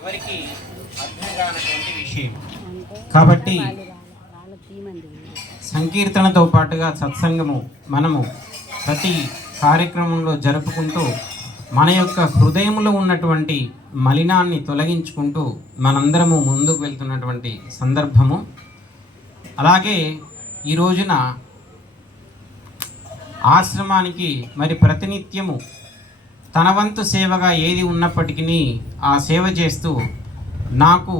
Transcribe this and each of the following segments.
ఎవరికి అర్థం కానటువంటి విషయం. కాబట్టి సంకీర్తనతో పాటుగా సత్సంగము మనము ప్రతి కార్యక్రమంలో జరుపుకుంటూ మన యొక్క హృదయంలో ఉన్నటువంటి మలినాన్ని తొలగించుకుంటూ మనందరము ముందుకు వెళ్తున్నటువంటి సందర్భము. అలాగే ఈ రోజున ఆశ్రమానికి మరి ప్రతినిత్యము తన వంతు సేవగా ఏది ఉన్నప్పటికీ ఆ సేవ చేస్తూ నాకు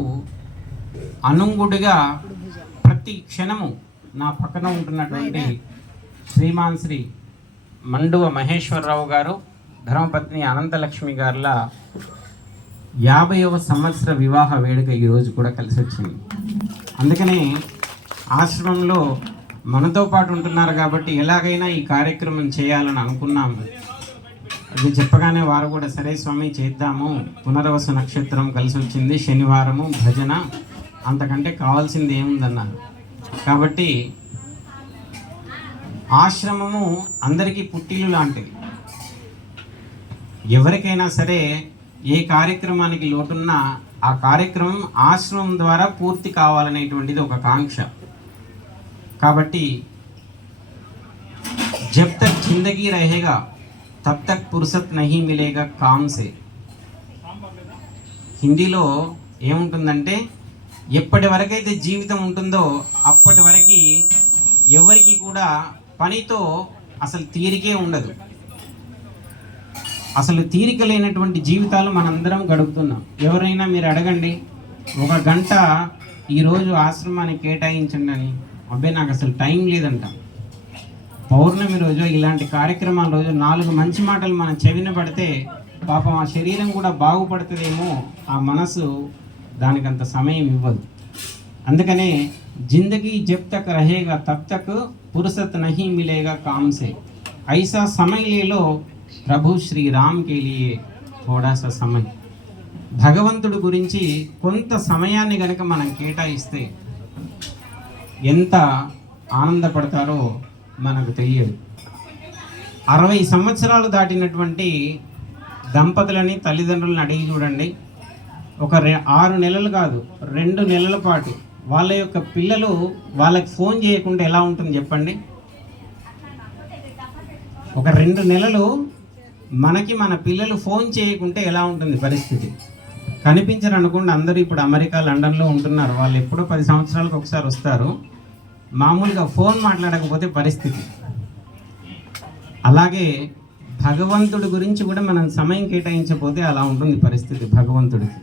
అనుంగుడిగా ప్రతి క్షణము నా పక్కన ఉంటున్నటువంటి శ్రీమాన్ శ్రీ మండువ మహేశ్వరరావు గారు, ధర్మపత్ని అనంతలక్ష్మి గారుల 50వ సంవత్సర వివాహ వేడుక ఈరోజు కూడా కలిసి వచ్చింది. అందుకనే ఆశ్రమంలో మనతో పాటు ఉంటున్నారు కాబట్టి ఎలాగైనా ఈ కార్యక్రమం చేయాలని అనుకున్నాము. అది చెప్పగానే వారు కూడా సరే స్వామి చేద్దాము, పునర్వసు నక్షత్రం కలిసి వచ్చింది, శనివారము భజన, అంతకంటే కావాల్సింది ఏముందన్నారు. కాబట్టి ఆశ్రమము అందరికీ పుట్టిల్లు లాంటిది. ఎవరికైనా సరే ఏ కార్యక్రమానికి లోటున్నా ఆ కార్యక్రమం ఆశ్రమం ద్వారా పూర్తి కావాలనేటువంటిది ఒక కాంక్ష. కాబట్టి జబ్ తక్ జిందగీ రహేగా తబ్ తక్ పుర్సత్ నహీ మిలేగా కామ్ సే. హిందీలో ఏముంటుందంటే, ఎప్పటి వరకైతే జీవితం ఉంటుందో అప్పటి వరకు ఎవరికి కూడా పనితో అసలు తీరికే ఉండదు. అసలు తీరిక లేనటువంటి జీవితాలు మనందరం గడుపుతున్నాం. ఎవరైనా మీరు అడగండి, 1 గంట ఈరోజు ఆశ్రమానికి కేటాయించండి అని, అబ్బాయి నాకు అసలు టైం లేదంట. పౌర్ణమి రోజు ఇలాంటి కార్యక్రమాల రోజు 4 మంచి మాటలు మన చెవిన పడితే పాపం ఆ శరీరం కూడా బాగుపడుతుందేమో, ఆ మనసు దానికంత సమయం ఇవ్వదు. అందుకనే జిందగీ జబ్ తక్ రహేగా తబ్ తక్ పుర్సత్ నహీ మిలేగా కామ్ సే. ఐసా సమయ లేలో ప్రభు శ్రీ రామ్ కే లియే థోడా సా సమయ్. భగవంతుడి గురించి కొంత సమయాన్ని కనుక మనం కేటాయిస్తే ఎంత ఆనందపడతారో మనకు తెలియదు. 60 సంవత్సరాలు దాటినటువంటి దంపతులని, తల్లిదండ్రులను అడిగి చూడండి. ఒక 6 నెలలు కాదు, 2 నెలల పాటు వాళ్ళ యొక్క పిల్లలు వాళ్ళకి ఫోన్ చేయకుండా ఎలా ఉంటుంది చెప్పండి. ఒక 2 నెలలు మనకి మన పిల్లలు ఫోన్ చేయకుంటే ఎలా ఉంటుంది పరిస్థితి. కనిపించరు అనుకోండి, అందరూ ఇప్పుడు అమెరికా, లండన్లో ఉంటున్నారు. వాళ్ళు ఎప్పుడో 10 సంవత్సరాలకు ఒకసారి వస్తారు. మామూలుగా ఫోన్ మాట్లాడకపోతే పరిస్థితి. అలాగే భగవంతుడి గురించి కూడా మనం సమయం కేటాయించకపోతే అలా ఉంటుంది పరిస్థితి భగవంతుడికి.